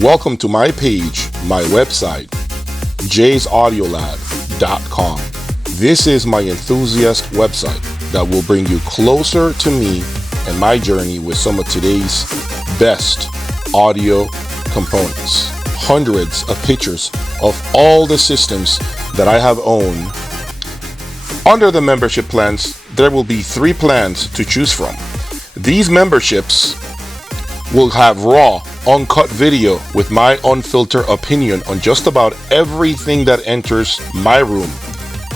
Welcome to my page, my website, jayaudiolab.com. This is my enthusiast website that will bring you closer to me and my journey with some of today's best audio components. Hundreds of pictures of all the systems that I have owned. Under the membership plans, there will be 3 plans to choose from. These memberships will have raw, uncut video with my unfiltered opinion on just about everything that enters my room.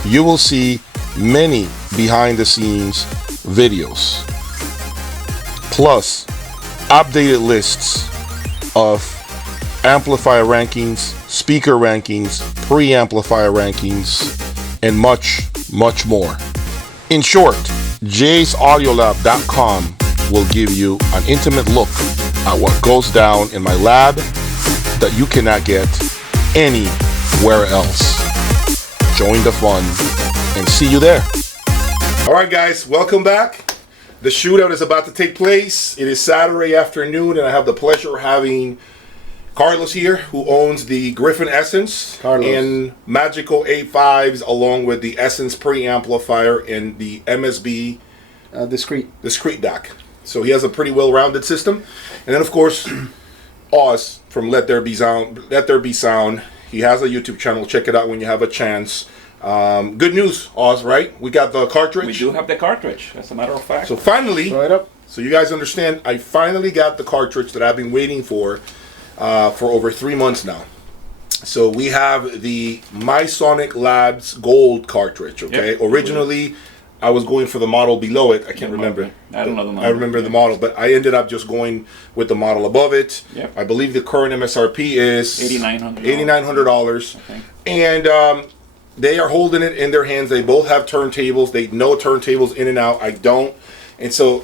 You will see many behind the scenes videos, plus updated lists of amplifier rankings, speaker rankings, preamplifier rankings, and much more. In short, jayaudiolab.com will give you an intimate look at what goes down in my lab that you cannot get anywhere else. Join the fun and see you there. All right, guys, welcome back. The shootout is about to take place. It is Saturday afternoon, and I have the pleasure of having Carlos here, who owns the Gryphon Essence and Magical A5s, along with the Essence preamplifier and the MSB discrete DAC. So he has a pretty well-rounded system. And then, of course, Oz from Let There Be Sound. He has a YouTube channel. Check it out when you have a chance. Good news, Oz, right? We got the cartridge. We do have the cartridge, as a matter of fact. So finally, so you guys understand, I finally got the cartridge that I've been waiting for over 3 months now. So we have the MySonic Labs Gold cartridge, okay? Yep. Originally, I was going for the model below it. I can't remember. I don't know the model. I remember the model, but I ended up just going with the model above it. Yep. I believe the current MSRP is $8,900. Okay. And they are holding it in their hands. They both have turntables. They know turntables in and out. I don't. And so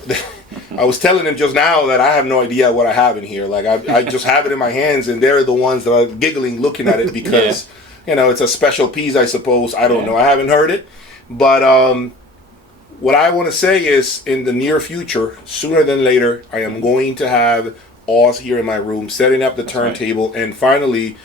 I was telling them just now that I have no idea what I have in here. Like I just have it in my hands, and they're the ones that are giggling looking at it because, you know, it's a special piece, I suppose. I don't know. I haven't heard it. But what I want to say is, in the near future, sooner than later, I am going to have Oz here in my room, setting up the turntable, and finally,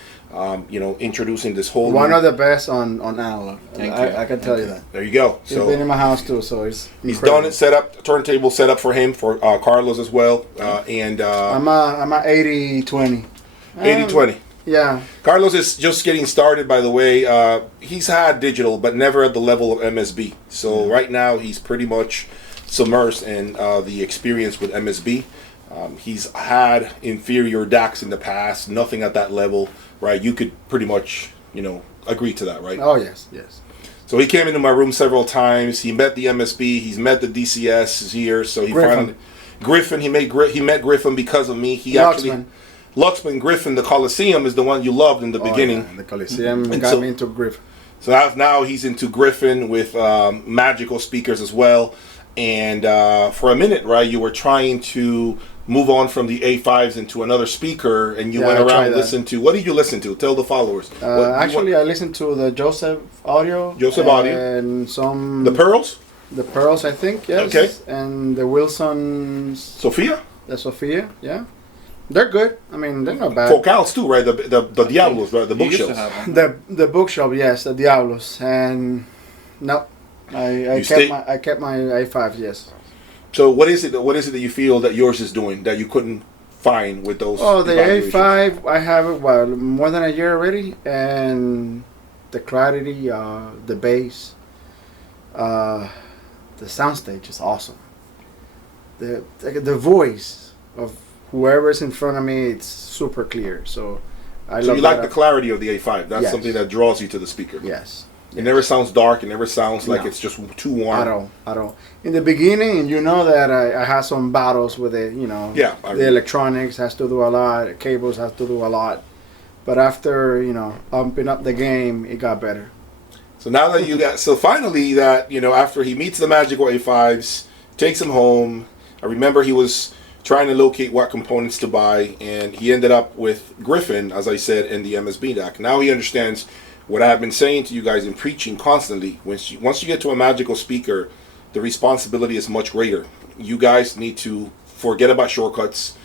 introducing this whole one of the best on analog. I can tell you that. There you go. He's been in my house too, so he's done it. Set up turntable set up for him, for Carlos as well, and I'm a 80-20. 80-20. Yeah. Carlos is just getting started, by the way. He's had digital, but never at the level of MSB. So right now, he's pretty much submersed in the experience with MSB. He's had inferior DACs in the past, nothing at that level, right? You could pretty much, agree to that, right? Oh, yes. So he came into my room several times. He met the MSB. He's met the DCS here. So he finally... Gryphon. He met Gryphon because of me. Luxman, Gryphon, the Coliseum is the one you loved in the beginning. Yeah, the Coliseum got me into Gryphon. So now he's into Gryphon with magical speakers as well. And for a minute, right, you were trying to move on from the A5s into another speaker, and you went around and listened to... What did you listen to? Tell the followers. Actually, I listened to the Joseph Audio. And some... The Pearls? The Pearls, I think, yes. Okay. And the Wilsons... Sophia? The Sophia, yeah. They're good. I mean, they're not bad. Focals too, right? The Diablos, right? The bookshelves. The bookshelf, yes, the Diablos. And no, I kept my A5s, yes. So what is it that you feel that yours is doing that you couldn't find with those? Oh, the A5, I have it more than a year already, and the clarity, the bass, the soundstage is awesome. The voice of whoever's in front of me, it's super clear. So I love. You like the clarity of the A5. That's something that draws you to the speaker. Yes. It never sounds dark. It never sounds like it's just too warm. At all. In the beginning, you know that I had some battles with it. The electronics has to do a lot. The cables has to do a lot. But after umping up the game, it got better. So now that finally after he meets the magical A5s, takes them home. I remember he was trying to locate what components to buy, and he ended up with Gryphon, as I said, in the MSB DAC. Now he understands what I've been saying to you guys and preaching constantly. Once you get to a magical speaker, the responsibility is much greater. You guys need to forget about shortcuts,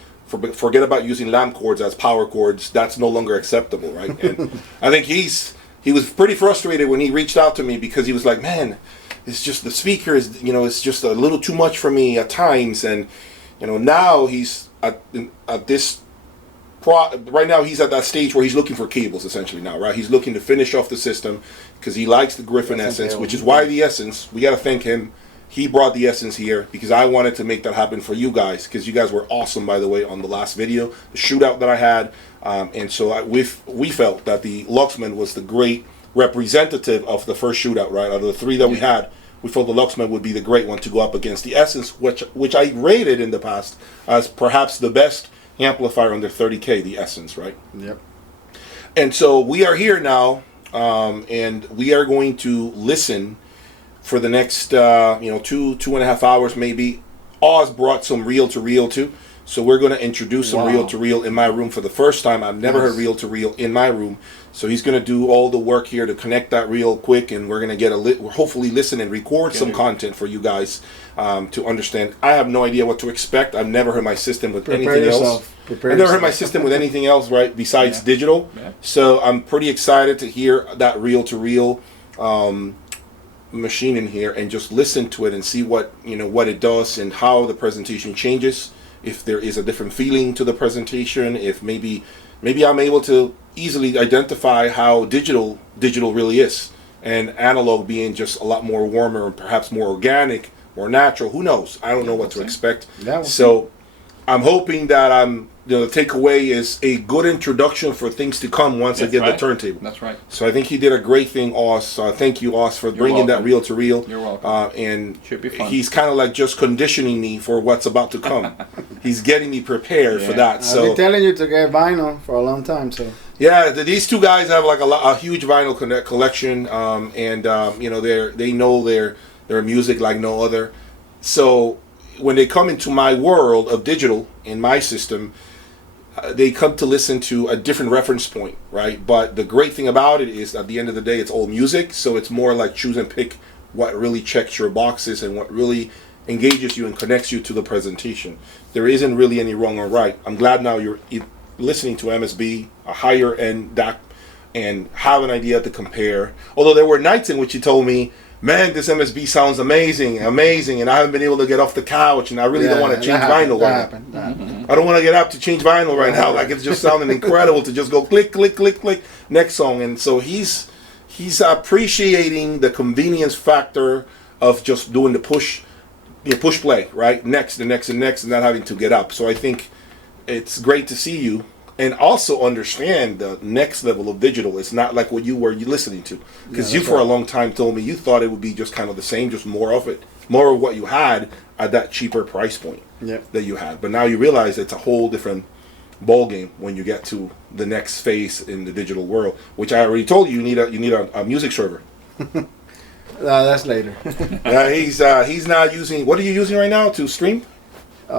forget about using lamp cords as power cords. That's no longer acceptable, right? And I think he was pretty frustrated when he reached out to me because he was like, man, it's just the speaker is, it's just a little too much for me at times. And, now he's at this, right now he's at that stage where he's looking for cables essentially now, right? He's looking to finish off the system because he likes the Gryphon Essence, which is why the Essence, we got to thank him. He brought the Essence here because I wanted to make that happen for you guys because you guys were awesome, by the way, on the last video, the shootout that I had. And so we felt that the Luxman was the great representative of the first shootout, right? Out of the three that we had, we felt the Luxman would be the great one to go up against the Essence, which I rated in the past as perhaps the best amplifier under 30K, the Essence, right? Yep. And so we are here now, and we are going to listen for the next, 2.5 hours maybe. Oz brought some reel-to-reel too. So we're going to introduce some reel-to-reel in my room for the first time. I've never heard reel-to-reel in my room. So he's going to do all the work here to connect that reel quick, and we're going to hopefully listen and record some content for you guys to understand. I have no idea what to expect. I've never heard my system with anything else. I've never heard my system with anything else, right, besides digital. Yeah. So I'm pretty excited to hear that reel-to-reel machine in here and just listen to it and see what it does and how the presentation changes. If there is a different feeling to the presentation, if maybe I'm able to easily identify how digital really is, and analog being just a lot more warmer and perhaps more organic, more natural. Who knows? I don't know what to expect. So I'm hoping that the takeaway is a good introduction for things to come once I get the turntable. That's right. So I think he did a great thing, Oz. Thank you, Oz, for bringing that reel-to-reel. You're welcome. And should be fun. He's kind of like just conditioning me for what's about to come. He's getting me prepared for that. I've been telling you to get vinyl for a long time. So yeah, these two guys have like a huge vinyl collection, they know their music like no other. So when they come into my world of digital in my system, they come to listen to a different reference point, right? But the great thing about it is at the end of the day, it's all music. So it's more like choose and pick what really checks your boxes and what really engages you and connects you to the presentation. There isn't really any wrong or right. I'm glad now you're listening to MSB, a higher end DAC, and have an idea to compare. Although there were nights in which you told me, man, this MSB sounds amazing, and I haven't been able to get off the couch, and I really don't want to change vinyl right now. I don't want to get up to change vinyl right now. Like, it's just sounding incredible to just go click, click, click, click, next song. And so he's appreciating the convenience factor of just doing the push play, right? Next, and next, and next, and not having to get up. So I think it's great to see you. And also understand the next level of digital. It's not like what you were listening to. Because you for a long time told me you thought it would be just kind of the same, just more of it. More of what you had at that cheaper price point that you had. But now you realize it's a whole different ball game when you get to the next phase in the digital world. Which I already told you, you need a music server. That's later. He's not using, what are you using right now to stream? It's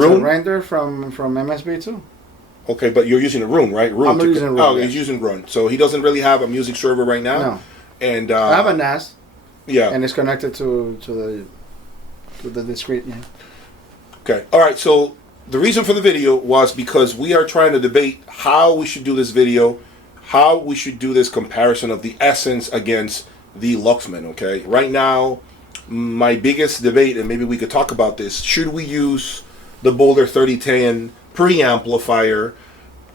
a render from MSB too. Okay, but you're using a Rune, right? I'm using Rune. Oh, he's using Rune. So he doesn't really have a music server right now. No. And I have a NAS. Yeah. And it's connected to the discrete. Yeah. Okay. All right. So the reason for the video was because we are trying to debate how we should do this video, how we should do this comparison of the Essence against the Luxman. Okay. Right now, my biggest debate, and maybe we could talk about this: should we use the Boulder 3010 preamplifier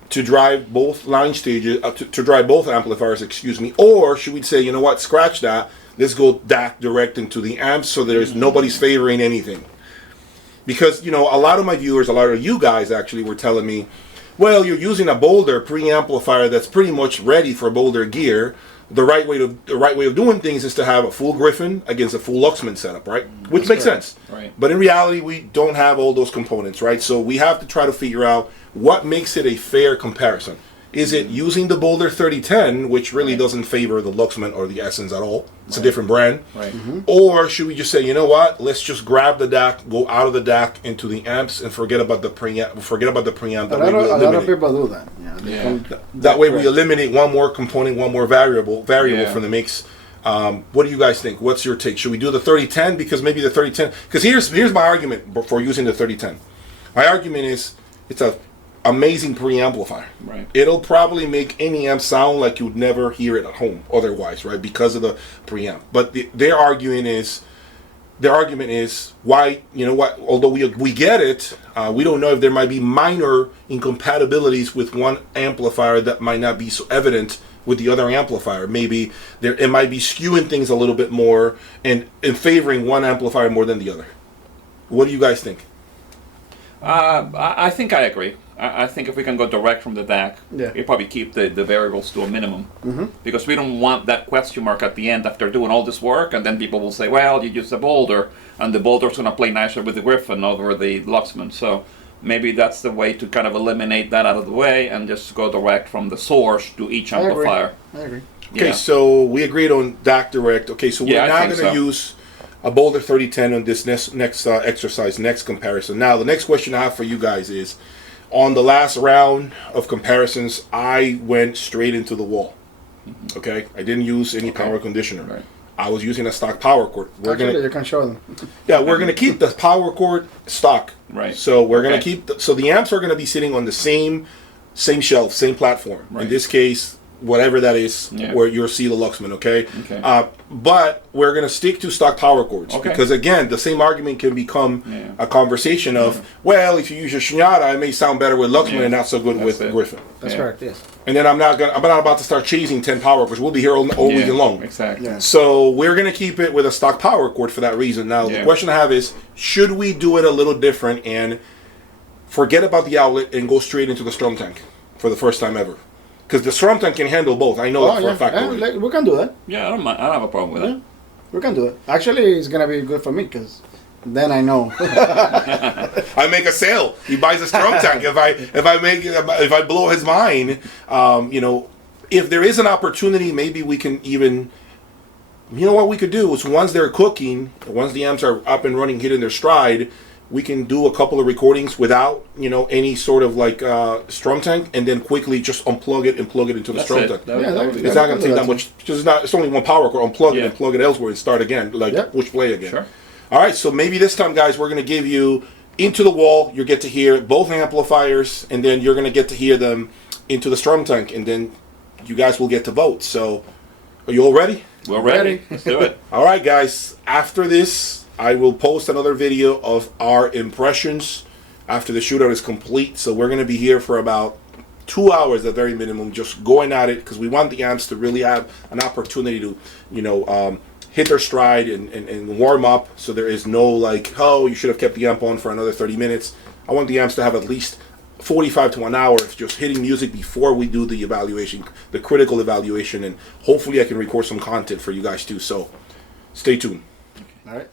to drive both line stages, to drive both amplifiers, or should we say, you know what, scratch that, let's go DAC direct into the amps so there's nobody's favoring anything? Because, a lot of my viewers, a lot of you guys actually were telling me, well, you're using a Boulder preamplifier that's pretty much ready for Boulder gear. The right way of doing things is to have a full Gryphon against a full Luxman setup, right? Which makes sense. Right. But in reality, we don't have all those components, right? So we have to try to figure out what makes it a fair comparison. Is it using the Boulder 3010, which really doesn't favor the Luxman or the Essence at all? It's a different brand. Right. Or should we just say, you know what? Let's just grab the DAC, go out of the DAC into the amps, and forget about the preamp. A lot of people do that. That way we eliminate one more component, one more variable from the mix. What do you guys think? What's your take? Should we do the 3010? Because maybe the 3010. Because here's my argument for using the 3010. My argument is, it's a amazing preamplifier. Right. It'll probably make any amp sound like you'd never hear it at home otherwise, right? Because of the preamp. But their argument is why, you know what, although we get it, we don't know if there might be minor incompatibilities with one amplifier that might not be so evident with the other amplifier. Maybe it might be skewing things a little bit more and favoring one amplifier more than the other. What do you guys think? I think I agree. I think if we can go direct from the DAC, we probably keep the variables to a minimum. Because we don't want that question mark at the end after doing all this work, and then people will say, well, you used a boulder, and the boulder's going to play nicer with the Gryphon over the Luxman. So maybe that's the way to kind of eliminate that out of the way and just go direct from the source to each amplifier. I agree. Okay, so we agreed on DAC direct. Okay, so we're now going to use a Boulder 3010 on this next exercise, next comparison. Now, the next question I have for you guys is, on the last round of comparisons, I went straight into the wall. Okay, I didn't use any power conditioner. Right. I was using a stock power cord. You can show them. Yeah, we're gonna keep the power cord stock. Right. So we're gonna keep. So the amps are gonna be sitting on the same shelf, same platform. Right. In this case, whatever that is, where you'll see the Luxman. Okay. But we're gonna stick to stock power cords because again, the same argument can become a conversation of, well, if you use your Shooutout, it may sound better with Luxman and not so good with Gryphon. That's correct. Yes. And then I'm not about to start chasing 10 power cords. We'll be here all weekend long. Exactly. Yeah. So we're gonna keep it with a stock power cord for that reason. Now the question I have is, should we do it a little different and forget about the outlet and go straight into the strum tank for the first time ever? Because the strum tank can handle both. I know that for a fact. We can do that. Yeah, I don't have a problem with that. We can do it. Actually, it's gonna be good for me because then I know. I make a sale. He buys a strum tank. If I blow his mind, you know, if there is an opportunity, maybe we can even. You know what we could do is once they're cooking, once the amps are up and running, hitting their stride, we can do a couple of recordings without, you know, any sort of like strum tank, and then quickly just unplug it and plug it into the strum tank. It's not going to take that much. It's only one power cord. Unplug it and plug it elsewhere and start again, like push play again. Sure. All right, so maybe this time, guys, we're going to give you into the wall. You get to hear both amplifiers, and then you're going to get to hear them into the strum tank, and then you guys will get to vote. So, are you all ready? We're ready. Let's do it. All right, guys. After this, I will post another video of our impressions after the Shooutout is complete. So we're going to be here for about 2 hours at very minimum, just going at it, because we want the amps to really have an opportunity to, you know, hit their stride and warm up. So there is no like, oh, you should have kept the amp on for another 30 minutes. I want the amps to have at least 45 to an hour of just hitting music before we do the evaluation, the critical evaluation, and hopefully I can record some content for you guys too. So stay tuned. All right.